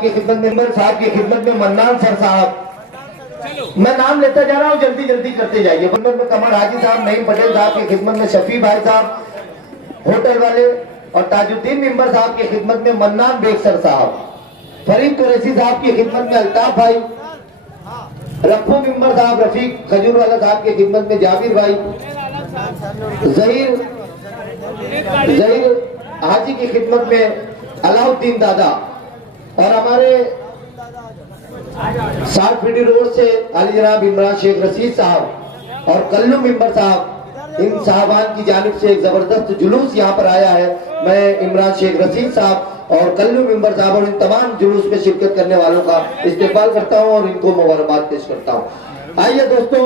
साहब की खिदमत में, मेंबर साहब की खिदमत में मन्नान सर साहब, मैं नाम लेता जा रहा हूँ, जल्दी जल्दी करते जाइए। खिदमत में कमर हाजी साहब, नईम पटेल साहब की खिदमत में शफी भाई साहब होटल वाले, और ताजुद्दीन मेंबर साहब की खिदमत में मन्नान बेग सर साहब, फरीद कुरैशी साहब की खिदमत में अल्ताफ भाई, रफ्फू मेंबर साहब रफीक खजूरवाला साहब की खिदमत में जाबिर भाई, जहीर हाजी की खिदमत में अलाउद्दीन दादा, और हमारे सारफीडी रोड से अली जनाब इमरान शेख रशीद साहब और कल्लू मेंबर साहब, इन साहबान की जानिब से एक जबरदस्त जुलूस यहाँ पर आया है। मैं इमरान शेख रशीद साहब और कल्लू मेंबर साहब और इन तमाम जुलूस में शिरकत करने वालों का इस्तेमाल करता हूँ और इनको मुबारकबाद पेश करता हूँ। आइए दोस्तों,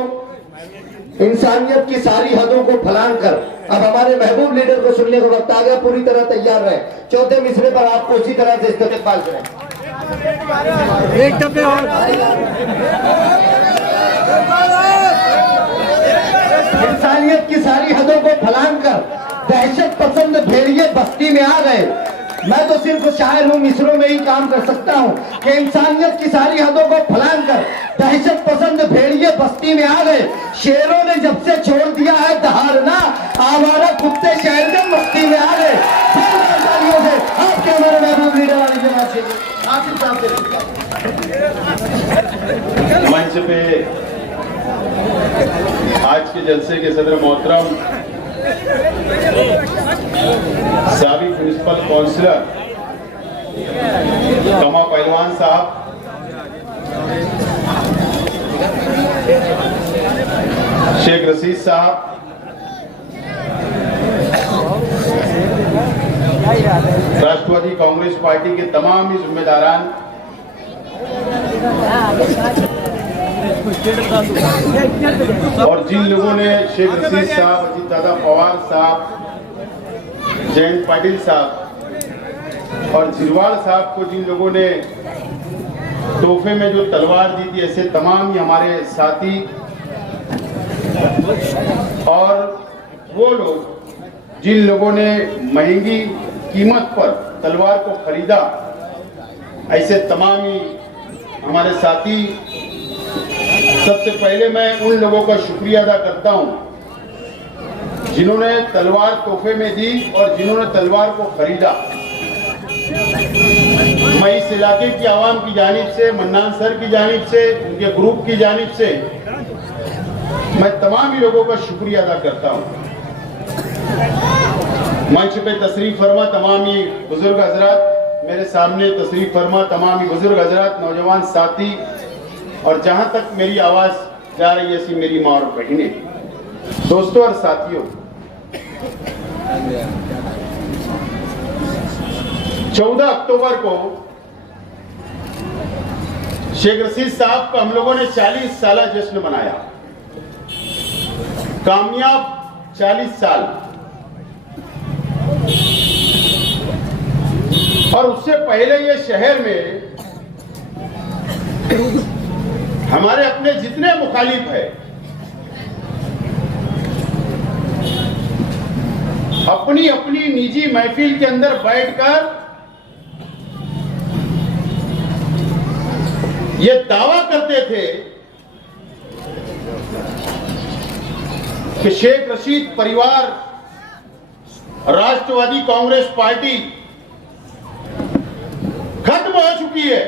इंसानियत की सारी हदों को फलांग कर अब हमारे महबूब लीडर को सुनने का वक्त आ गया। पूरी तरह तैयार रहे, चौथे मिसरे पर आपको उसी तरह से इस्तेमाल करें। एक डब्बे और इंसानियत की सारी हदों को फलांग कर दहशत पसंद भेड़िए बस्ती में आ गए। मैं तो सिर्फ शायर हूँ, मिसरों में ही काम कर सकता हूँ कि इंसानियत की सारी हदों को फलांग कर दहशत पसंद भेड़िए बस्ती में आ गए। शेरों ने जब से छोड़ दिया है दहाड़ना, आवारा कुत्ते शहर में मस्ती में आ गए। से आपके हमारे महबूब लीडर वाली जमात से आसिफ साहब मंच पे आज के जलसे के सदर मोहतरम साबिक म्युनिसिपल काउंसिलर कमा पहलवान साहब, शेख रशीद साहब, राष्ट्रवादी कांग्रेस पार्टी के तमाम ही जिम्मेदारान, और जिन लोगों ने शेख रशीद साहब, अजीत दादा पवार साहब, जयंत पाटिल साहब और झिरवाल साहब को जिन लोगों ने तोहफे में जो तलवार दी थी, ऐसे तमाम ही हमारे साथी और वो लोग जिन लोगों ने महंगी कीमत पर तलवार को खरीदा, ऐसे तमाम ही हमारे साथी। सबसे पहले मैं उन लोगों का शुक्रिया अदा करता हूं जिन्होंने तलवार तोहफे में दी और जिन्होंने तलवार को खरीदा। मैं इस इलाके की आवाम की जानिब से, मन्नान सर की जानिब से, उनके ग्रुप की जानिब से मैं तमाम ही लोगों का शुक्रिया अदा करता हूं। मंच पे तशरीफ फरमा तमाम ही बुजुर्ग हजरात, मेरे सामने तशरीफ फरमा तमाम ही बुजुर्ग हजरात, नौजवान साथी, और जहां तक मेरी आवाज जा रही है ऐसी मेरी माँ और बहनें, दोस्तों और साथियों, 14 अक्टूबर को शेख रशीद साहब का हम लोगों ने 40 साला जश्न मनाया। कामयाब 40 साल, और उससे पहले ये शहर में हमारे अपने जितने मुखालिफ है अपनी अपनी निजी महफिल के अंदर बैठकर ये दावा करते थे कि शेख रशीद परिवार, राष्ट्रवादी कांग्रेस पार्टी खत्म हो चुकी है,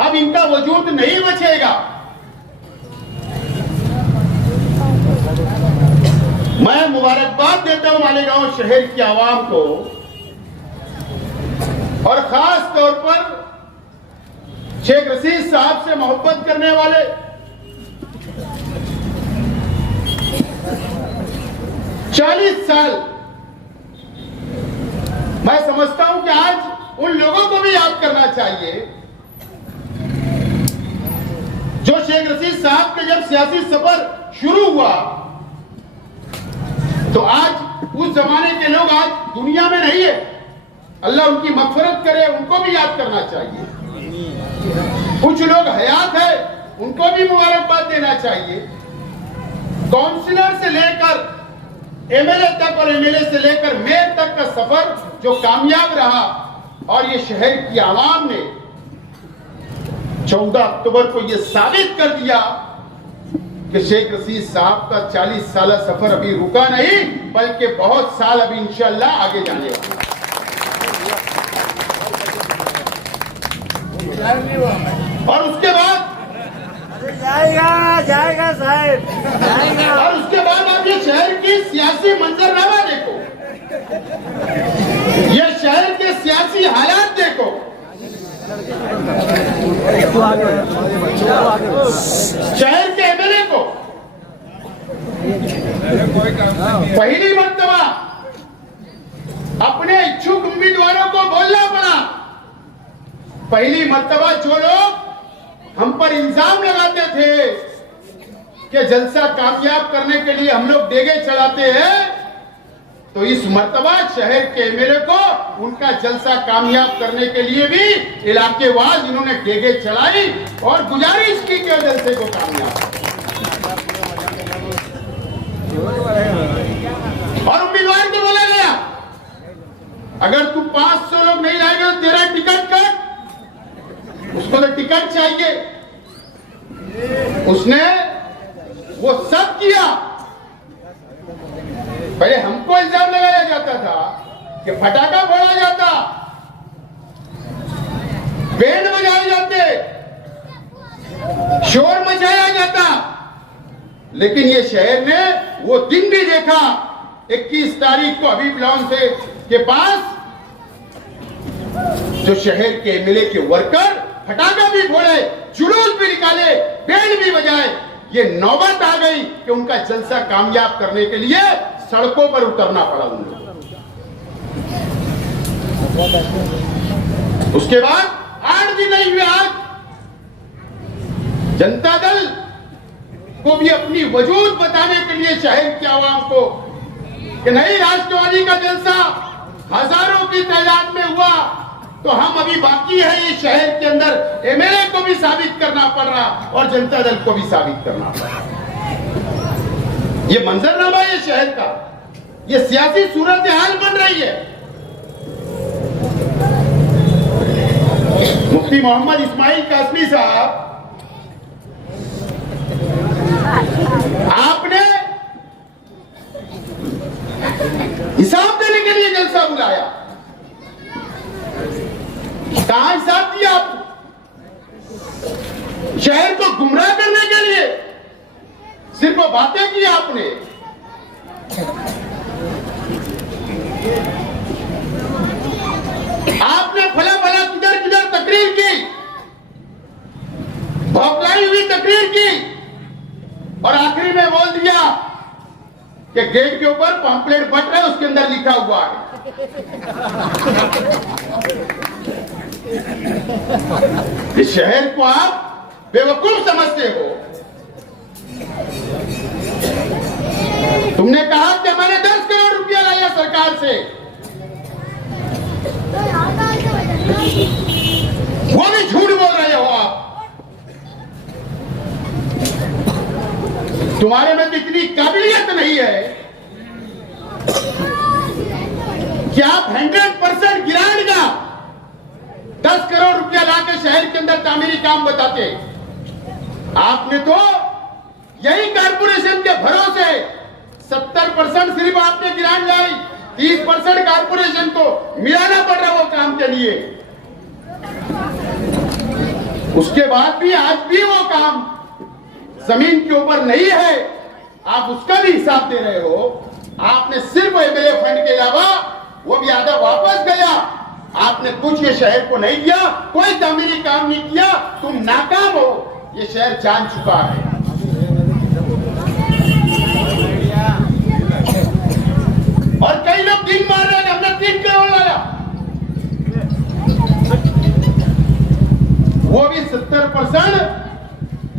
अब इनका वजूद नहीं बचेगा। मैं मुबारकबाद देता हूं मालेगांव शहर की आवाम को, और खास तौर पर शेख रशीद साहब से मोहब्बत करने वाले, चालीस साल मैं समझता हूं कि आज उन लोगों को भी याद करना चाहिए जो शेख रशीद साहब के जब सियासी सफर शुरू हुआ तो आज उस जमाने के लोग आज दुनिया में नहीं है, अल्लाह उनकी मगफरत करे, उनको भी याद करना चाहिए। कुछ लोग हयात है, उनको भी मुबारकबाद देना चाहिए। काउंसिलर से लेकर एमएलए तक और एमएलए से लेकर मेयर तक का सफर जो कामयाब रहा, और ये शहर की आवाम ने 14 अक्टूबर को ये साबित कर दिया कि शेख रशीद साहब का 40 साल सफर अभी रुका नहीं, बल्कि बहुत साल अभी इंशाअल्लाह आगे जाने वाला। और उसके बाद जाएगा साहब, जाएगा। और उसके बाद आप ये शहर की सियासी मंजरनामा देखो, ये शहर के सियासी हालात देखो। शहर के एमएलए को पहली मर्तबा अपने इच्छुक उम्मीदवारों को बोलना पड़ा। पहली मर्तबा जो लोग हम पर इल्जाम लगाते थे कि जलसा कामयाब करने के लिए हम लोग डेगे चलाते हैं, तो इस मर्तबा शहर के एमएलए को उनका जलसा कामयाब करने के लिए भी इलाकेवार इन्होंने डेगे चलाई और गुजारिश की कि जलसे को कामयाब। और उम्मीदवार को बोला गया, अगर तू 500 लोग नहीं लाएगा तो तेरा टिकट कट। उसको तो टिकट चाहिए। उसने वो सब किया। पहले हमको इल्जाम लगाया जाता था कि फटाका फोड़ा जाता, बैंड बजाए जाते, शोर मचाया जाता, लेकिन ये शहर ने वो दिन भी देखा 21 तारीख को हबीब लॉन से के पास जो शहर के एमएलए के वर्कर फटाका भी फोड़े, जुलूस भी निकाले, बैंड भी बजाए। ये नौबत आ गई कि उनका जलसा कामयाब करने के लिए सड़कों पर उतरना पड़ा उनको। उसके बाद 8 दिन नहीं हुए, आज जनता दल को भी अपनी वजूद बताने के लिए शहर की आवाम को कि नहीं, राष्ट्रवादी का जलसा हजारों की तादाद में हुआ, तो हम अभी बाकी है ये शहर के अंदर एमएलए को भी साबित करना पड़ रहा और जनता दल को भी साबित करना पड़ रहा। ये मंजरनामा ये शहर का, ये सियासी सूरत हाल बन रही है। मुफ्ती मोहम्मद इस्माइल कासमी साहब, आपने हिसाब देने के लिए जलसा बुलाया। कहां हिसाब दिया आपको? शहर को गुमराह करने के लिए सिर्फ बातें की आपने। आपने फला फला किधर किधर तकरीर की, भौकलाई हुई तकरीर की, और आखिरी में बोल दिया कि गेट के ऊपर पंपलेट बट रहे, उसके अंदर लिखा हुआ है। इस शहर को आप बेवकूफ समझते हो। तुमने कहा कि मैंने 10 करोड़ रुपया लाया सरकार से, वो भी झूठ बोल रहे हो आप। तुम्हारे में इतनी काबिलियत नहीं है कि आप 100% गिरान का 10 करोड़ रुपया लाकर शहर के अंदर तामीरी काम बताते। आपने तो यही कारपोरेशन के भरोसे 70% सिर्फ आपने गिरान लाई, 30% कारपोरेशन को मिलाना पड़ रहा वो काम के लिए। उसके बाद भी आज भी वो काम जमीन के ऊपर नहीं है, आप उसका भी हिसाब दे रहे हो। आपने सिर्फ एमएलए फंड के अलावा वो भी आधा वापस गया। आपने कुछ ये शहर को नहीं दिया, कोई तामीरी काम नहीं किया, तुम नाकाम हो, ये शहर जान चुका है। और कई लोग दिन मार रहे हैं, हमने 3 करोड़ लाया, वो भी 70%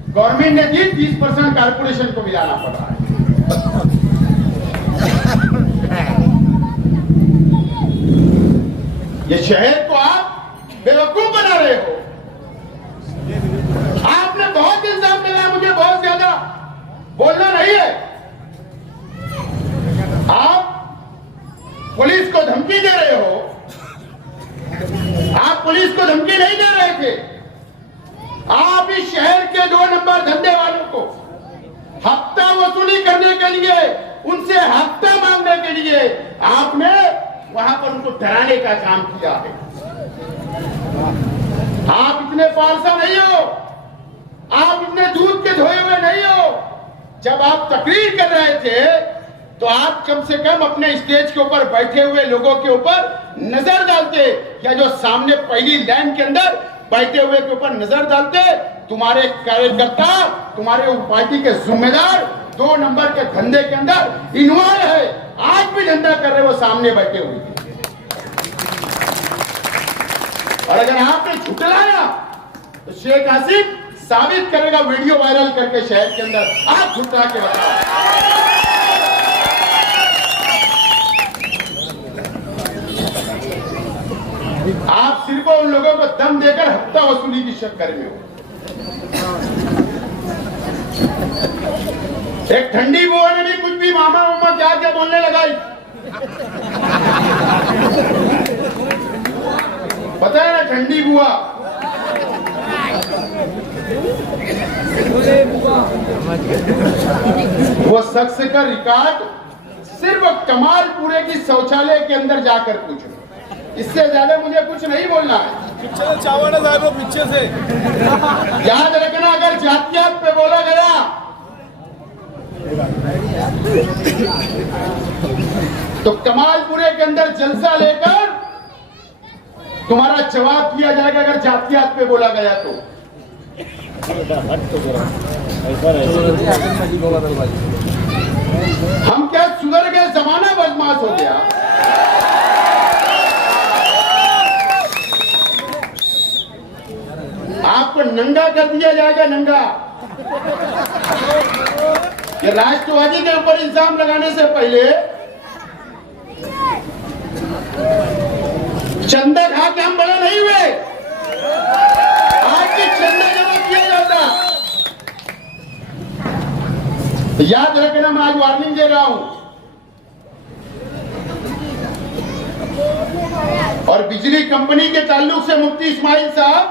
गवर्नमेंट ने दी, 30% कारपोरेशन को मिलाना पड़ रहा है। ये शहर को आप बेवकूफ बना रहे हो। आपने बहुत इल्जाम लगाया, मुझे बहुत ज्यादा बोलना नहीं है। आप पुलिस को धमकी दे रहे हो पुलिस को धमकी नहीं दे रहे थे। आप इस शहर के 2 नंबर धंधे वालों को हफ्ता वसूली करने के लिए, उनसे हफ्ता मांगने के लिए आपने वहां पर उनको डराने का काम किया है। आप इतने पारसा नहीं हो, आप इतने दूध के धोए हुए नहीं हो। जब आप तकरीर कर रहे थे तो आप कम से कम अपने स्टेज के ऊपर बैठे हुए लोगों के ऊपर नजर डालते, या जो सामने पहली लाइन के अंदर बैठे हुए के ऊपर नजर डालते। तुम्हारे कार्यकर्ता, तुम्हारे पार्टी के जिम्मेदार 2 नंबर के धंधे के अंदर इन्वॉल्व है, आज भी धंधा कर रहे, वो सामने बैठे हुए। और अगर आपने झुटलाया तो शेख हसीन साबित करेगा, वीडियो वायरल करके शहर के अंदर आप झुटला के बताओ। आप सिर्फ उन लोगों को दम देकर हफ्ता वसूली की चक्कर में हो। एक ठंडी बुआ ने भी कुछ भी मामा मामा क्या क्या बोलने लगाई, पता है ना, ठंडी बुआ। वो शख्स का रिकॉर्ड सिर्फ कमालपुरे की शौचालय के अंदर जाकर पूछो, इससे ज्यादा मुझे कुछ नहीं बोलना है। पीछे से चावल साहब, पीछे से याद रखना, अगर जातियात पे बोला गया तो कमालपुरे के अंदर जलसा लेकर तुम्हारा जवाब दिया जाएगा। अगर जातियात पे बोला गया तो हम क्या सुधर गए, जमाना बदमाश हो गया। आपको नंगा कर दिया जाएगा, नंगा। कि राष्ट्रवादी के ऊपर इल्जाम लगाने से पहले चंदा खा के हम बड़े नहीं हुए। आज भी चंदा जमा किया जाता। याद रखना, मैं आज वार्निंग दे रहा हूं। और बिजली कंपनी के ताल्लुक से मुफ्ती इस्माइल साहब,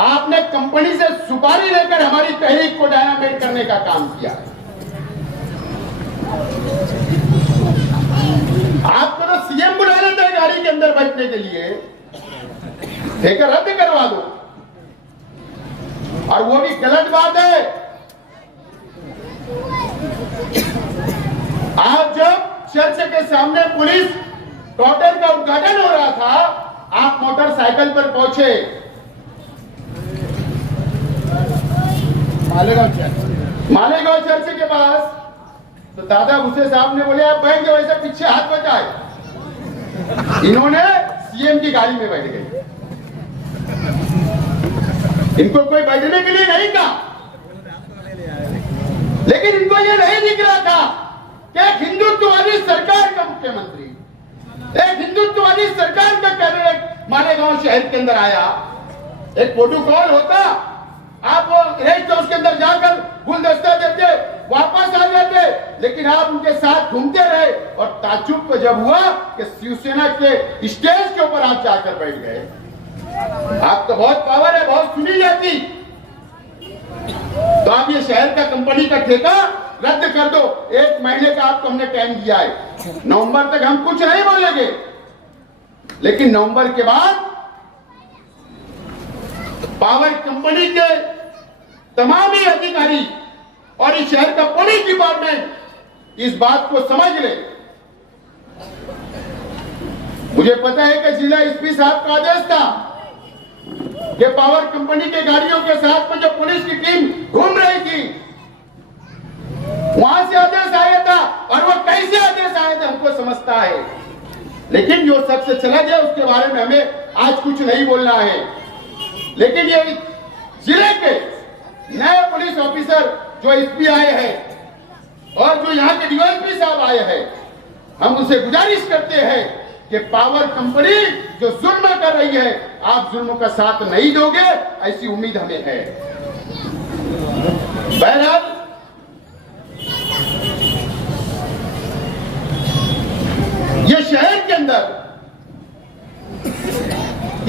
आपने कंपनी से सुपारी लेकर हमारी तहरीक को डायनामाइट करने का काम किया। आपको तो सीएम बुला लेते हैं गाड़ी के अंदर बैठने के लिए, ठेका रद्द करवा दो। और वो भी गलत बात है। आप जब चर्च के सामने पुलिस क्वार्टर का उद्घाटन हो रहा था, आप मोटरसाइकिल पर पहुंचे मालेगांव चर्च के पास, तो दादा भूसे साहब ने बोले आप बैठ जाओ, ऐसे पीछे हाथ बचाए। इन्होंने सीएम की गाड़ी में बैठ गए। इनको कोई बैठने के लिए नहीं कहा, लेकिन इनको यह नहीं दिख रहा था कि एक हिंदुत्ववादी सरकार का मुख्यमंत्री, एक हिंदुत्ववादी सरकार का कैबिनेट मालेगांव शहर के अंदर आया। एक प्रोटोकॉल होता, आप वो रेस्ट हाउस के अंदर जाकर गुलदस्ता देते, वापस आ जाते, लेकिन आप उनके साथ घूमते रहे। और ताज्जुब को जब हुआ कि शिवसेना के स्टेज के ऊपर आप जाकर बैठ गए। आप तो बहुत पावर है, बहुत सुनी जाती, तो आप ये शहर का कंपनी का ठेका रद्द कर दो। 1 महीने का आपको हमने टाइम दिया है। नवंबर तक हम कुछ नहीं बोलेंगे, लेकिन नवंबर के बाद पावर कंपनी के तमाम ही अधिकारी और इस शहर का पुलिस डिपार्टमेंट इस बात को समझ ले। मुझे पता है कि जिला एसपी साहब का आदेश था कि पावर कंपनी के गाड़ियों के साथ में जो पुलिस की टीम घूम रही थी, वहां से आदेश आया था। और वो कैसे आदेश आए थे हमको समझता है, लेकिन जो सबसे चला गया उसके बारे में हमें आज कुछ नहीं बोलना है। लेकिन ये जिले के नए पुलिस ऑफिसर जो एसपी आए हैं और जो यहाँ के डीवाईएसपी साहब आए हैं, हम उनसे गुजारिश करते हैं कि पावर कंपनी जो जुल्म कर रही है, आप जुल्म का साथ नहीं दोगे, ऐसी उम्मीद हमें है। बहरहाल ये शहर के अंदर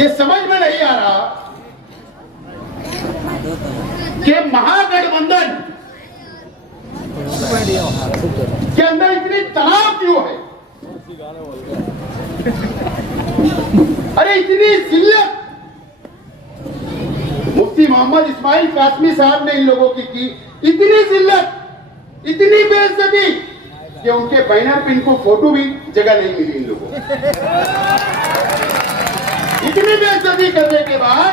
ये समझ में नहीं आ रहा कि महागठबंधन के अंदर इतनी तनाव क्यों है। अरे इतनी जिल्लत मुफ्ती मोहम्मद इस्माइल कासमी साहब ने इन लोगों की इतनी जिल्लत, इतनी बेइज्जती कि उनके बैनर पे इनको फोटो भी जगह नहीं मिली इन लोगों को। इतनी बेइज्जती करने के बाद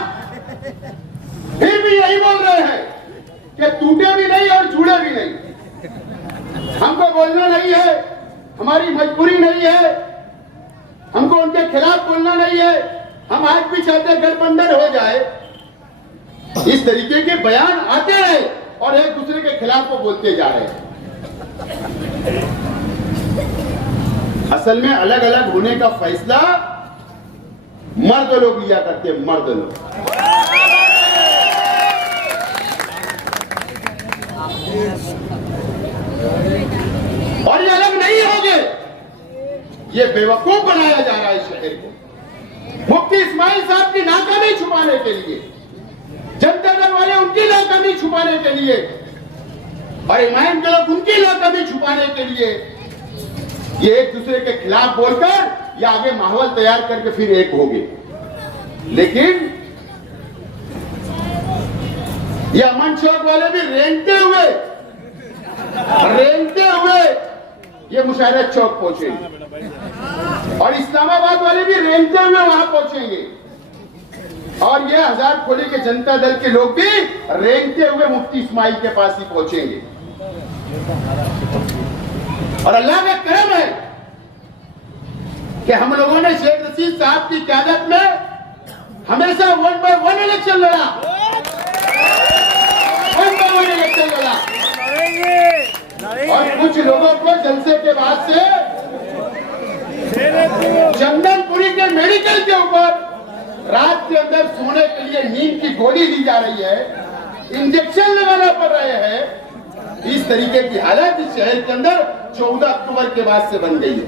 फिर भी यही बोल रहे हैं कि टूटे भी नहीं और जुड़े भी नहीं। हमको बोलना नहीं है, हमारी मजबूरी नहीं है, हमको उनके खिलाफ बोलना नहीं है, हम आज भी चाहते गठबंधन हो जाए। इस तरीके के बयान आते रहे और एक दूसरे के खिलाफ वो बोलते जा रहे हैं। असल में अलग अलग होने का फैसला मर्द लोग लिया करते हैं, मर्द लोग। और ये अलग नहीं होंगे, ये बेवकूफ बनाया जा रहा है शहर को। मुफ्ती इस्माइल साहब की नाकामी छुपाने के लिए, जनता दल वाले उनकी नाकामी छुपाने के लिए और इमाम के लोग उनकी नाकामी छुपाने के लिए ये एक दूसरे के खिलाफ बोलकर या आगे माहौल तैयार करके फिर एक हो गए। लेकिन ये अमन चौक वाले भी रेंगते हुए ये मुशाहिरा चौक पहुंचेंगे और इस्लामाबाद वाले भी रेंगते हुए वहां पहुंचेंगे और ये हजार खोली के जनता दल के लोग भी रेंगते हुए मुफ्ती इस्माइल के पास ही पहुंचेंगे। और अल्लाह का करम है कि हम लोगों ने शेख रशीद साहब की क़यादत में हमेशा 1 by 1 इलेक्शन लड़ा, 1 by 1 इलेक्शन लड़ा। और कुछ लोगों को जलसे के बाद से चंदनपुरी के मेडिकल के ऊपर रात के अंदर सोने के लिए नींद की गोली दी जा रही है, इंजेक्शन लगाना पड़ रहे हैं। इस तरीके की हालत इस शहर के अंदर 14 अक्टूबर के बाद से बन गई है।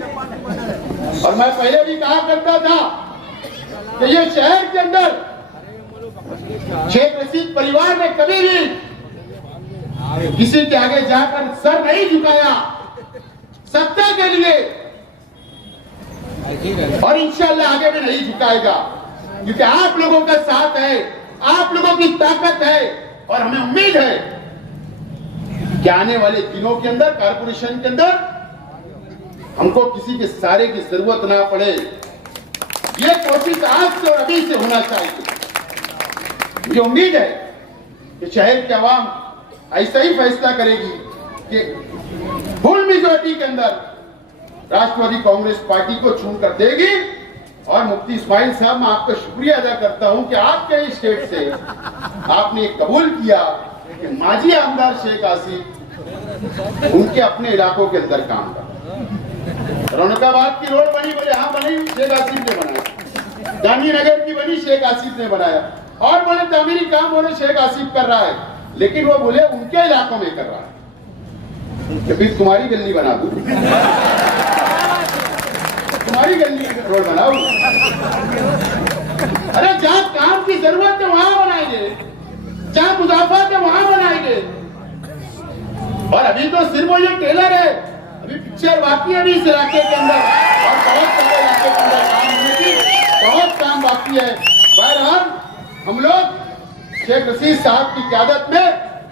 और मैं पहले भी कहा करता था कि ये शहर के अंदर शेख रशीद परिवार ने कभी भी किसी के आगे जाकर सर नहीं झुकाया सत्ता के लिए और इंशाअल्लाह आगे भी नहीं झुकाएगा, क्योंकि आप लोगों का साथ है, आप लोगों की ताकत है और हमें उम्मीद है कि आने वाले दिनों के अंदर कारपोरेशन के अंदर हमको किसी के सहारे की जरूरत ना पड़े। ये कोशिश आज से और अभी से होना चाहिए। मुझे उम्मीद है कि शहर की आवाम ऐसा ही फैसला करेगी कि फुल मेजॉरिटी के अंदर राष्ट्रवादी कांग्रेस पार्टी को चुनकर देगी। और मुफ्ती इस्माइल साहब, मैं आपका शुक्रिया अदा करता हूं कि आपके ही स्टेट से आपने कबूल किया कि माजी आमदार शेख आसिफ उनके अपने इलाकों के अंदर काम कर। रौनकाबाद की रोड बनी, बोले हाँ बनी, शेख आसिफ ने बनाया। गांधीनगर की बनी, शेख आसिफ ने बनाया। और बोले तामीरी काम बोले शेख आसिफ कर रहा है, लेकिन वो बोले उनके इलाकों में कर रहा है। कि फिर तुम्हारी गली बना दूं, तुम्हारी गली रोड बनाओ। अरे जहां काम की जरूरत है वहां बनाएंगे, जहां मुजाफत है वहां बनाएंगे। और अभी तो सिर्फ वो ये टेलर है, अभी पिक्चर बाकी है इस इलाके के अंदर और बहुत सारे इलाके के अंदर काम होने की बहुत काम बाकी है। बहरहाल हम लोग शेख रशीद साहब की क़यादत में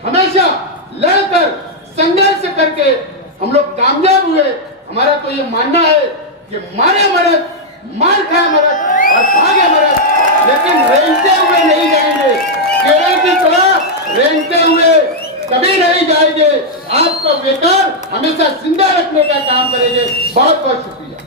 हमेशा लड़कर संघर्ष करके हम लोग कामयाब हुए। हमारा तो ये मानना है कि मारे मरद, मार खाए मरद और भागे मरद, लेकिन रेंगते हुए नहीं जाएंगे। केरल की तरह रेंगते हुए कभी नहीं जाएंगे। आपका बेकार हमेशा जिंदा रखने का काम करेंगे। बहुत बहुत शुक्रिया।